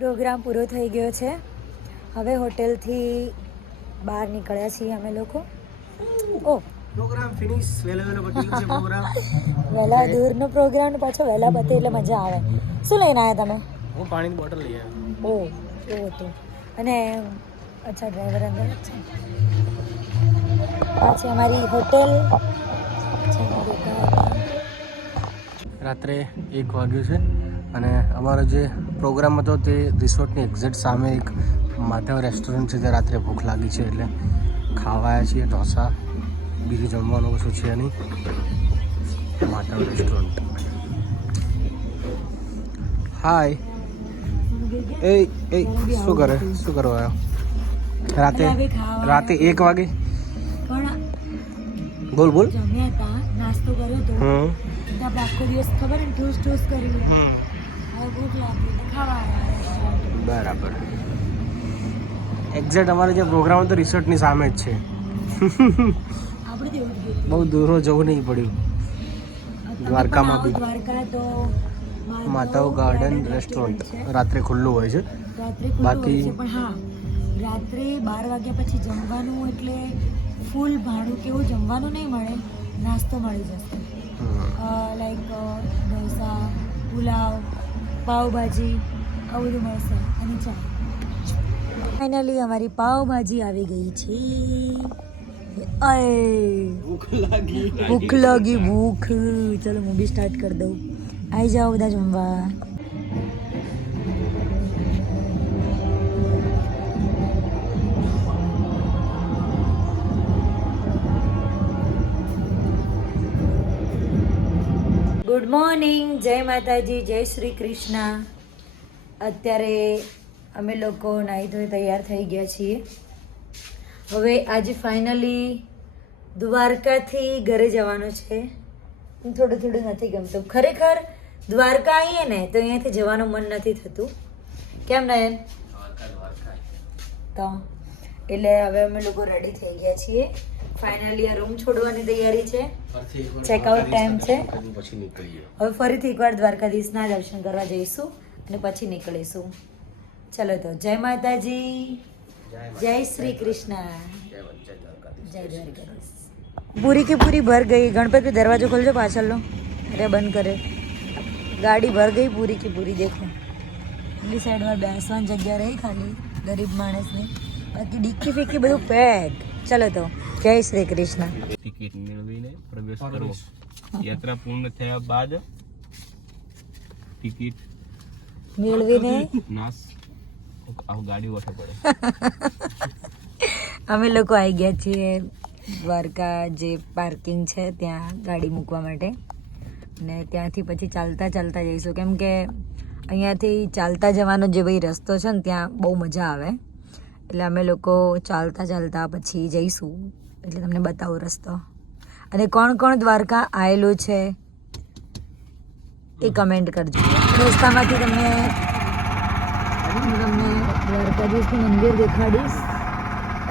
Programme પૂરો થઈ ગયો છે. હવે હોટેલથી બહાર નીકળ્યા છીએ અમે લોકો. ઓ પ્રોગ્રામ ફિનિશ વહેલા પતી ગયો છે પ્રોગ્રામ. વહેલા દૂરનો પ્રોગ્રામ ને પાછો વહેલા પતે એટલે મજા આવે. શું લઈને આવ્યા તમે? હું પાણીની બોટલ લઈ આવ્યો. ઓ એવું હતું. અને અચ્છા ડ્રાઈવર અંદર છે. આ છે અમારી હોટેલ. રાત્રે 1 વાગ્યું છે અને અમારો જે પ્રોગ્રામ હતો તે રિસોર્ટની એક્ઝેક્ટ સામે એક માધવ રેસ્ટોરન્ટ છે. ત્યાં રાત્રે ભૂખ લાગી છે એટલે ખાવા આવ્યા છીએ ઢોસા. બીજું જમવાનું કશું છે નહીં. માધવ રેસ્ટોરન્ટ. હાય. એ શું કરવા આવ્યો રાતે 1 વાગે? બોલ જમ્યા હતા, નાસ્તો કર્યો હતો. આપણે આખો દિવસ ખબર ને ઠૂસ કરી લે. હવે ભૂખ લાગી ખાવા આવ્યા. બરાબર. એક્ઝેક્ટ અમારો જે પ્રોગ્રામ હતો રિસોર્ટની સામે જ છે. આપણે તો એવું જ કીધું. બહુ દૂર જવું નહીં પડ્યું. દ્વારકામાં બી દ્વારકા તો માધવ ગાર્ડન રેસ્ટોરન્ટ રાત્રે ખુલ્લું હોય છે. બાકી પણ હા, રાત્રે 12 વાગ્યા પછી જમવાનું એટલે ફૂલ ભાડું કેવું જમવાનું નહીં મળે, નાસ્તો મળી જશે. લાઈક ઢોસા, પુલાવ, પાવભાજી આવું બધું મળશે અને ચા. ફાઇનલી અમારી પાવભાજી આવી ગઈ છે. ભૂખ લાગી. ચલો હું બી સ્ટાર્ટ કરી દઉં. આવી જાઓ બધા જમવા. ગુડ મોર્નિંગ, જય માતાજી, જય શ્રી કૃષ્ણ. અત્યારે અમે લોકો નાહી ધોઈ તૈયાર થઈ ગયા છીએ. હવે આજે ફાઇનલી દ્વારકાથી ઘરે જવાનું છે. થોડું નથી ગમતું. ખરેખર દ્વારકા આવીએ ને તો અહીંયાથી જવાનું મન નથી થતું. કેમ નયન? તો એટલે હવે અમે લોકો રેડી થઈ ગયા છીએ. ફાઇનલી આ રૂમ છોડવાની તૈયારી છે. ચેકઆઉટ ટાઈમ છે. હવે ફરીથી એકવાર દ્વારકાધીશના દર્શન કરવા જઈશું અને પછી નીકળીશું. ચલો તો જય માતાજી, જય શ્રી કૃષ્ણ, જય દ્વારકાધીશ. પૂરી की पूरी भर गई. गणपति दरवाજો खोलજો પાછળનો. અરે બંધ કરે. ગાડી ભર ગઈ પૂરી की पूरी. દેખો પેલી સાઈડમાં બેસવાની જગ્યા રહી ખાલી ગરીબ માણસને. બાકી ડીકી ફીકી બધું પેક. ચલો તો જય શ્રી કૃષ્ણ. ટિકિટ મેળવીને પ્રવેશ કરવો. યાત્રા પૂર્ણ થયા બાદ ટિકિટ મેળવીને નાસ આવું ગાડી ઓઠે પડે. અમે લોકો આવી ગયા છીએ દ્વારકા જે પાર્કિંગ છે ત્યાં ગાડી મૂકવા માટે. ને ત્યાંથી પછી ચાલતા જઈશું. કેમ કે અહીંયાથી ચાલતા જવાનો જે ભાઈ રસ્તો છે ને ત્યાં બહુ મજા આવે. એટલે અમે લોકો ચાલતા પછી જઈશું. એટલે તમને બતાવું રસ્તો. અને કોણ દ્વારકા આવેલું છે એ કમેન્ટ કરજો. રસ્તામાંથી તમને દ્વારકાધીશનું મંદિર દેખાડીશ.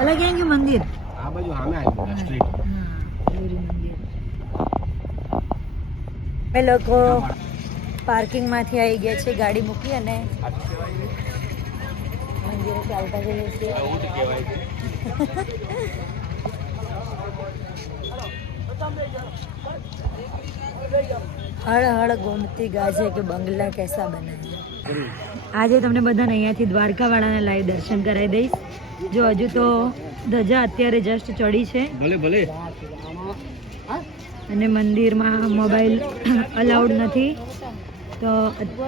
અલગ ક્યાં ગયું મંદિર? આ બાજુ સામે આવ્યું સ્ટ્રીટ. અમે લોકો પાર્કિંગમાંથી આવી ગયા છે ગાડી મૂકી અને મંદિરે ચાલતા જઈએ છીએ. હળ હળ ગોમતી ગાજે કે બંગલા કેસા બનાયા. આજે તમને બધાને અહીંયાથી દ્વારકાવાળાના લાઈવ દર્શન કરાવી દઈશ. જો હજુ તો ધજા અત્યારે જસ્ટ ચડી છે. ભલે અને મંદિરમાં મોબાઈલ અલાઉડ નથી. તો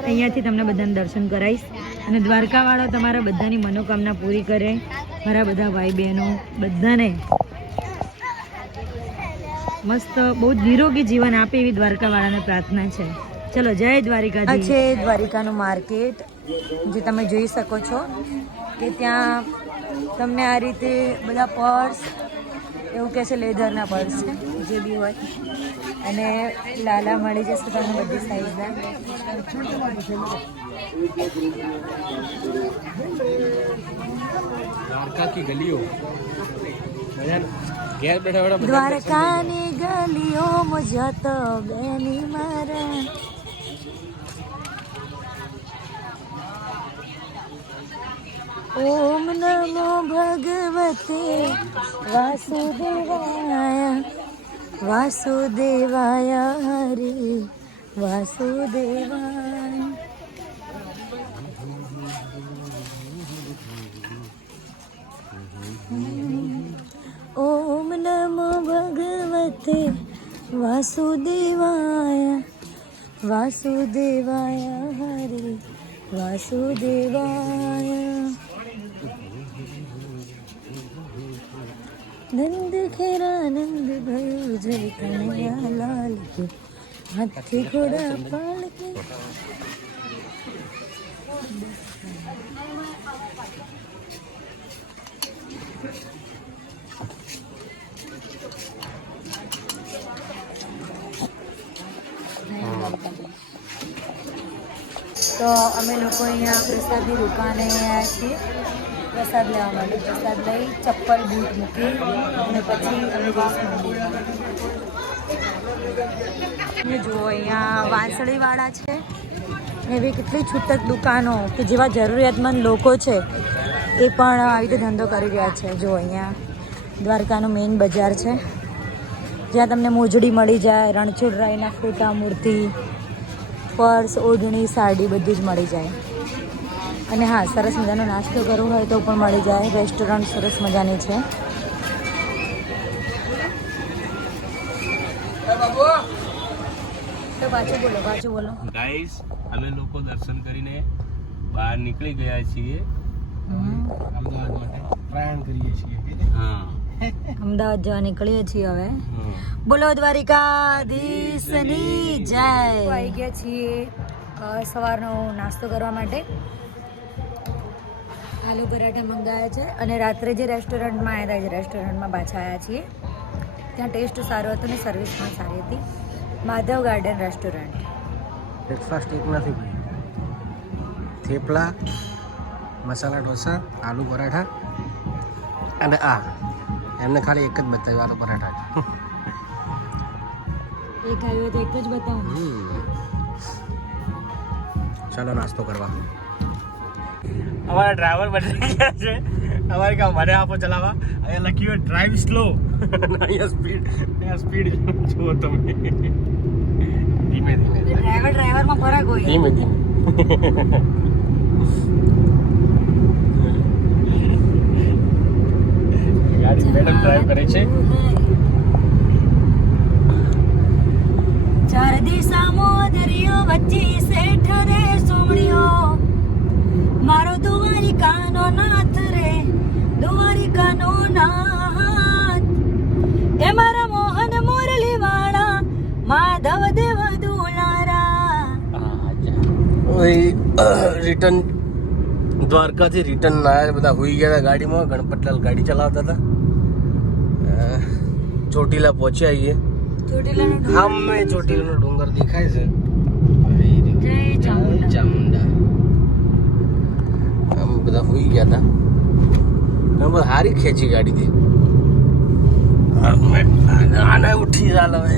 અહીંયાથી તમને બધાને દર્શન કરાવીશ. અને દ્વારકાવાળો તમારા બધાની મનોકામના પૂરી કરે. મારા બધા ભાઈ બહેનો બધાને મસ્ત બહુ નિરોગી જીવન આપે એવી દ્વારકાવાળાને પ્રાર્થના છે. ચલો જય દ્વારિકાધીશ. આ છે દ્વારિકાનું માર્કેટ જે તમે જોઈ શકો છો કે ત્યાં તમને આ રીતે બધા પર્સ એવું કહે છે, લેધરના પર્સ છે જે બી હોય. અને લાલા મળી જશે તમને બધી સાઈઝના. દ્વારકા કી ગલીઓ દ્વારકાની ગલીઓમાં જતો બેની મારા. ઓમ નમો ભગવતે વાસુદેવાય વાસુદેવાય હરે વાસુદેવાય. ઓમ નમો ભગવતે વાસુદેવાય વાસુદેવાય હરે વાસુદેવાય. નંદ ખેરા નંદ ભયો જય કનૈયા લાલ કે હાથી ઘોડા પાલ કે. તો અમે લોકો અહીંયા પ્રસાદની દુકાને આવ્યા છીએ પ્રસાદ લેવા માટે. પ્રસાદ લઈ ચપ્પલ બૂટ મૂકી અને પછી અમે જઈશું મંદિરમાં. તમે જુઓ અહીંયા વાંસળીવાળા છે, એવી કેટલી છૂટક દુકાનો કે જેવા જરૂરિયાતમંદ લોકો છે એ પણ આવી રીતે ધંધો કરી રહ્યા છે. જો અહીંયા દ્વારકાનું મેઇન બજાર છે જ્યાં તમને મોજડી મળી જાય, રણછોડરાયના ફોટા, મૂર્તિ, પર્સ, ઓઢણી, સાડી બધું જ મળી જાય. અને હા, સરસ મજાનો નાસ્તો કરવો હોય તો પણ મળી જાય. રેસ્ટોરન્ટ સરસ મજાની છે. તો પાછું બોલો. ગાઈસ અમે લોકો દર્શન કરીને બહાર નીકળી ગયા છીએ. અમદાવાદ માટે પ્રયાણ કરીએ છીએ. હા, અમદાવાદ જવા નીકળીએ છીએ હવે. બોલો દ્વારિકાધીશની જય. આવી ગયા છીએ સવારનો નાસ્તો કરવા માટે. આલુ પરાઠા મંગાવ્યા છે અને રાત્રે જે રેસ્ટોરન્ટમાં આવ્યા હતા એ રેસ્ટોરન્ટમાં પાછા આવ્યા છીએ. ત્યાં ટેસ્ટ સારો હતો ને સર્વિસ પણ સારી હતી. Madhav garden restaurant. બ્રેકફાસ્ટ એક નથી ભાઈ. થેપલા, મસાલા ઢોસા, આલુ પરાઠા અને આ એમને ખાલી એક જ બતાવ્યું આલુ પરાઠા. એક આવ્યો તો એક જ બતાવું. ચાલો નાસ્તો કરવા. અમારા ડ્રાઈવર બદલાઈ ગયા છે. અમારે કામ મને આપો ચલાવવા. અહીંયા લખ્યું હોય ડ્રાઈવ સ્લો. અહીંયા સ્પીડ જુઓ તમે. ધીમે ડ્રાઈવરમાં ફરક હોય. ધીમે ગાડી મેડમ ડ્રાઈવ કરે છે. ચાર દિશામો દરિયો વચ્ચે શેઠ રે સોમણિયો મારો દ્વારિકાનો નાથ રે દ્વારિકાનો નાથ એ મારા મોહન મુરલી વાળા માધવ દેવ દુલારા. રિટર્ન દ્વારકાથી રિટર્ન આવ્યા બધા હોઈ ગયા હતા ગાડીમાં. ગણપતલાલ ગાડી ચલાવતા હતા. ચોટીલા પહોંચ્યા આવીએ. સામે ચોટીલાનો ડુંગર દેખાય છે. જય ચામુંડા. અમે બધા હોઈ ગયા હતા. હારી ખેંચી ગાડીથી. આને ઉઠી ચાલ હવે.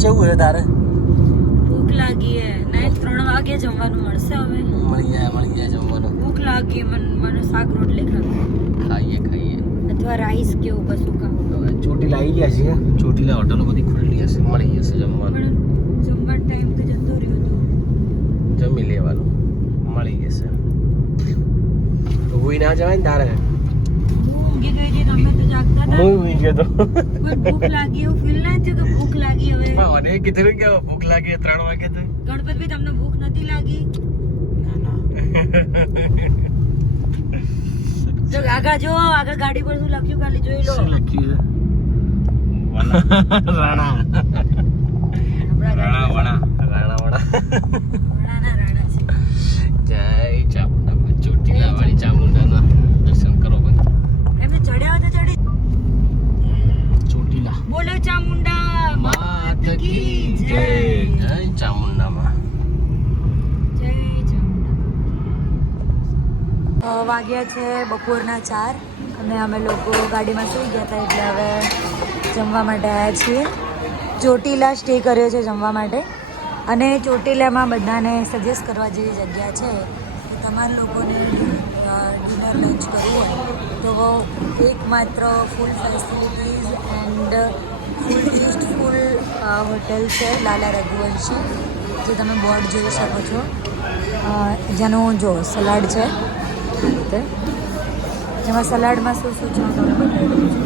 કેવું છે તારે? ભૂખ લાગી હે. નહીં 3 વાગે જમવાનું મળશે હવે. મળી જાય જમવાનું. ભૂખ લાગી મને શાક રોટલી ખાઈએ અથવા રાઈસ કેવું કશું ખાવું. ચોટીલા આવી ગયા છે. ચોટીલા હોટલો બધી ખુલ્લી હશે, મળી જશે જમવાનું. પણ જમવાનો ટાઈમ તો જતો રહ્યો હતો. જમી લેવાનું, મળી જશે. તો હોઈ ના જવાય ને તારે. હું ઊંઘી ગઈ હતી, તમે તો જાગતા હતા. હું હોઈ ગયો તો. પણ ભૂખ લાગી એવું ફીલ ના થયું કે ભૂખ લાગી હવે. મને કીધું કે ભૂખ લાગી 3 વાગે તો. ગણપતભાઈ તમને ભૂખ નથી લાગી? જો આગળ જો, આગળ ગાડી પર શું લખ્યું ખાલી જોઈ લો. શું લખ્યું છે? રાણા રાણા છે. જય ચામુંડા. ચોટીલા વાળી ચામુંડાના દર્શન કરો બધા. એમને ચડ્યા હતા ચડી. ચોટીલા બોલો ચામુંડા માત કી જય. જય ચામુંડામાં. જય ચામુંડા. વાગ્યા છે બપોરના 4 અને અમે લોકો ગાડીમાં સુઈ ગયા હતા એટલે હવે જમવા માટે આવ્યા છીએ. ચોટીલા સ્ટે કર્યો છે જમવા માટે. અને ચોટીલામાં બધાને સજેસ્ટ કરવા જેવી જગ્યા છે કે તમારા લોકોને ડિનર લંચ કરવું એકમાત્ર full facilities and full tasteful hotel છે લાલા રઘુવંશી, જે તમે બોર્ડ જોઈ શકો છો. જેનું જો સલાડ છે આ રીતે. જેમાં સલાડમાં શું શું છે હું તમને બતાવી દઉં છું.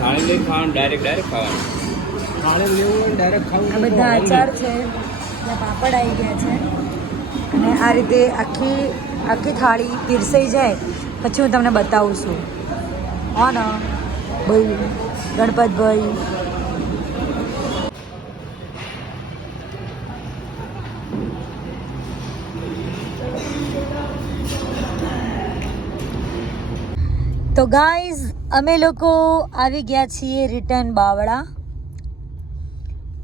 થાળી લઈ ખાવાનું, ડાયરેક્ટ ખાવાનું. થાળી લેવું હોય ડાયરેક્ટ ખાવું. આ બધા આચાર છે, ત્યાં પાપડ આવી ગયા છે, અને આ રીતે આખી થાળી પીરસાઈ જાય પછી હું તમને બતાવું છું. હો ને ભાઈ ગણપતભાઈ. તો ગાઈઝ અમે લોકો આવી ગયા છીએ રિટર્ન બાવળા.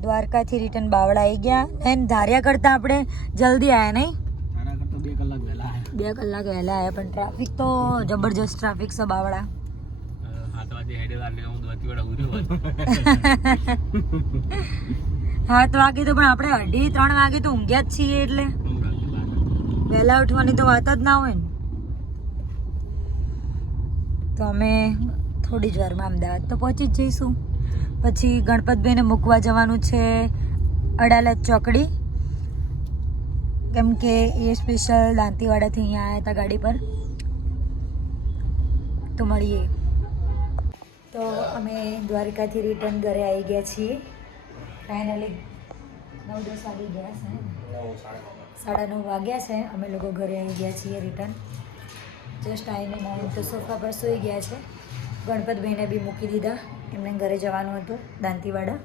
દ્વારકાથી રિટર્ન બાવળા આવી ગયા. એન્ડ ધાર્યા કરતાં આપણે જલ્દી આવ્યા નહીં? તારા કરતા 2 કલાક વહેલા 2 કલાક વહેલા આવ્યા, પણ ટ્રાફિક તો જબરજસ્ત ટ્રાફિક છે બાવળા. 7 વાગે હેડેલા એટલે હું દોતી વડા ઉર્યો. 7 વાગે તો પણ આપણે 2:30-3 વાગે તો ઊંઘ્યા જ છીએ, એટલે વહેલા ઉઠવાની તો વાત જ ના હોય ને. તો અમે થોડી જ વારમાં અમદાવાદ તો પહોંચી જ જઈશું. પછી ગણપતભાઈને મૂકવા જવાનું છે અડાલજ ચોકડી, કેમ કે એ સ્પેશિયલ દાંતીવાડાથી અહીંયા આવ્યા હતા ગાડી પર. તો મળીએ. તો અમે દ્વારકાથી રિટર્ન ઘરે આવી ગયા છીએ. ફાઇનલી 9-10 વાગી ગયા છે, 9:30 વાગ્યા છે. અમે લોકો ઘરે આવી ગયા છીએ રિટર્ન. જસ્ટ આવીને નાઈન તો સોફા પર સૂઈ ગયા છે. ગણપતભાઈને બી મૂકી દીધા, એમને ઘરે જવાનું હતું દાંતીવાડા.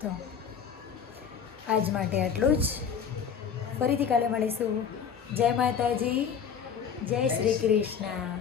તો આજ માટે આટલું જ. ફરીથી કાલે મળીશું. જય માતાજી, જય શ્રી કૃષ્ણ.